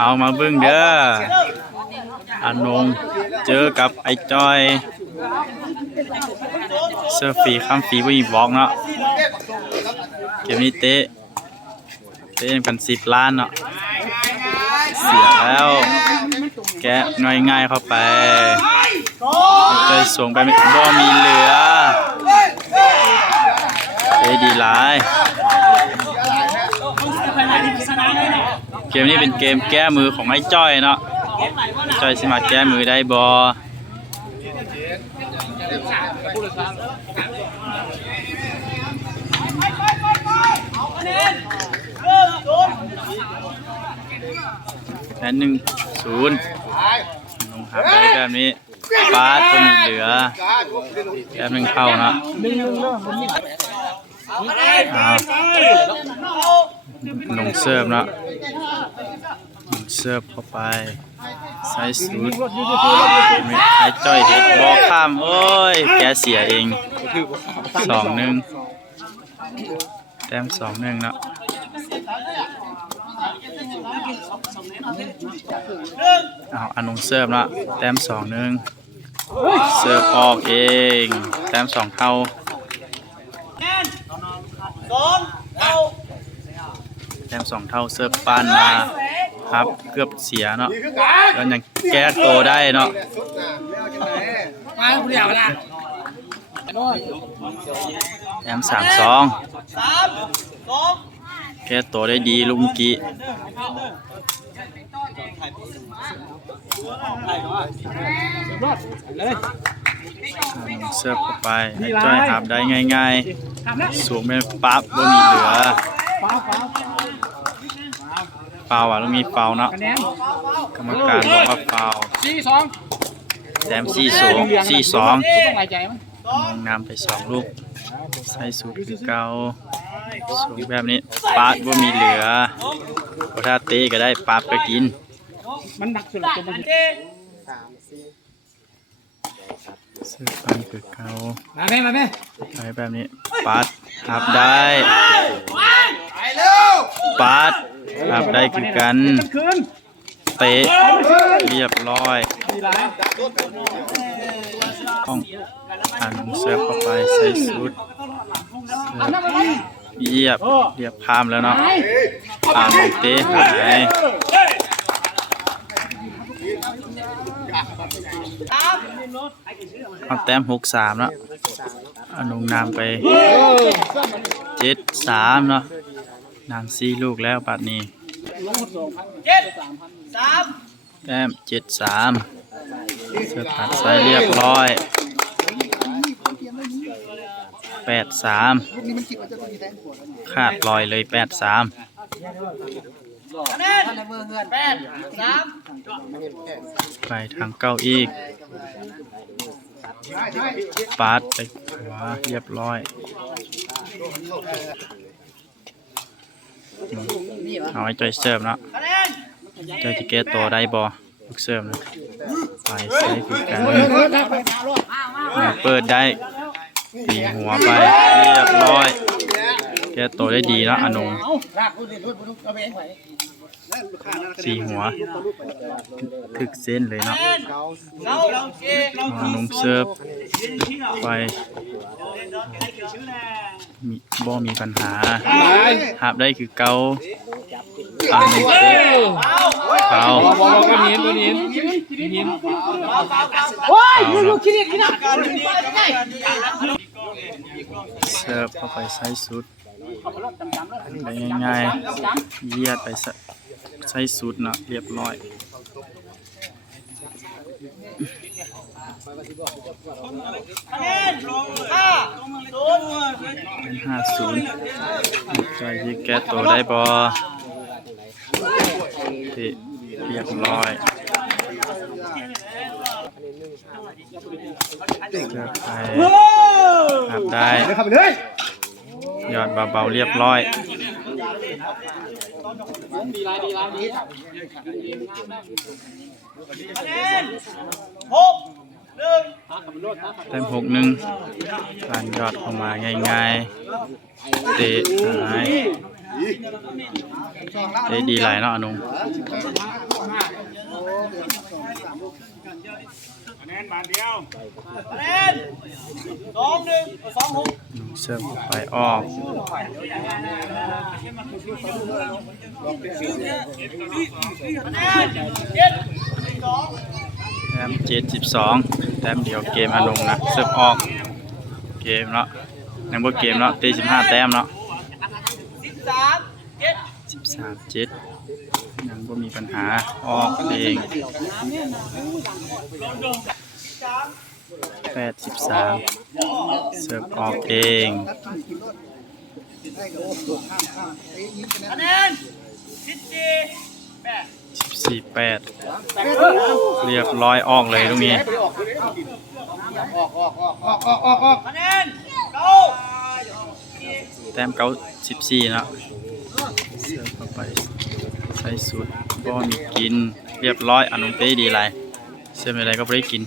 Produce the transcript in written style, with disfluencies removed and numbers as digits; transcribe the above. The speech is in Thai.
เอามาเบิ่งเด้ออนงเจอกับไอ้จอยเสื้อฟรีข้ามฟรีบ่มีบล็อกเนาะเกมนี้เตะกัน10 ล้านเนาะเสียแล้วแกะง่ายๆเข้าไปจอยส่งไปบ่มีเหลือดีหลายเกมนี้เป็นเกมแก้มือของไอ้จ้อยเนาะจ้อยสิมาแก้มือได้บ่แพ้1-0ลงหาได้แบบนี้ปาดก็มีเหลือแก้1เข้านะลงเสิร์ฟนะเสิร์ฟเข้าไปใส่สูตรไอ้จ้อยเห็ดบอลข้ามโอ้ยแกเสียเอง2-1แต้ม2-1นะเอาอนงเสิร์ฟนะแต้ม2-1เสิร์ฟออกเองแต้ม2 เท่าแต้ม2 เท่าเสิร์ฟปานมาครับเกือบเสียเนาะแล้วยังแก้ตัวได้เนาะแต้ม3-2แก้ตัวได้ดีลุงกี้เสิร์ฟเข้าไปให้จ้อยหาบได้ง่ายๆสูงเป็นปั๊บบ่มีเหลือฟาวลุงมีฟาวเนาะกรรมการบอกว่าฟาวแต้ม4-2นำไป2 ลูกใส่สูงคือเก่าสูงแบบนี้ปั๊บบ่มีเหลือถ้าเตะก็ได้ปั๊บก็กินมันหนักสุดตัวมันเสื้อปันคือเขามาแม่ไปแบบนี้ปัดหับได้ปัดหับได้คือกันเตะเรียบร้อยต้องเสิร์ฟเข้าไปใส่สุดเรียบพามแล้วเนาะเตะหายเอาแต้ม6-3แล้วอนงนำไป7-3เนาะนำ4 ลูกแล้วบัดนี้แต้ม7-3เสือผัดใส่เรียบร้อย8-3ขาดลอยเลย8-3ไปทางเก้าอีกปาดไปขวาเรียบร้อยเอาไอ้จอยเสิร์ฟเนาะจอยจะแก้ตัวได้บอลูกเสิร์ฟนะไปใส่คือกันเปิดได้ตีหัวไปเรียบร้อยแก้ตัวได้ดีแล้วอนงสีหัวถึกเส้นเลยเนาะอนงเสิร์ฟไปบ่มีปัญหาหาบได้คือเกาอนงเสิร์ฟเกาเสิร์ฟเข้าไปใส่สุดได้ง่ายๆเยียดไปใส่สุดเนาะเรียบร้อยเป็น5-0ใจที่แก้ตัวได้บอที่เรียบร้อยเลือกไปหับได้ยอดเบาๆเรียบร้อยเต็ม6-1ผ่านยอดเข้ามาง่ายๆเตะหาย เตะดีหลายเนาะอนุ คะแนนบาทเดียว เสิร์ฟไปออกแต้ม72แต้มเดียวเกมอนุนะเสิร์ฟออกเกมเนาะยังบ่เกมเนาะตี15แต้มเนาะ13-7ยังบ่มีปัญหาออกเอง83เสิร์ฟออกเอง14-8เรียบร้อยออกเลยตรงนี้แต้ม14เนาะเสิร์ฟเข้าไปใส่สุดบ่มีกินเรียบร้อยอนุเตดีไรเสิร์ฟอะไรก็ไม่ได้กิน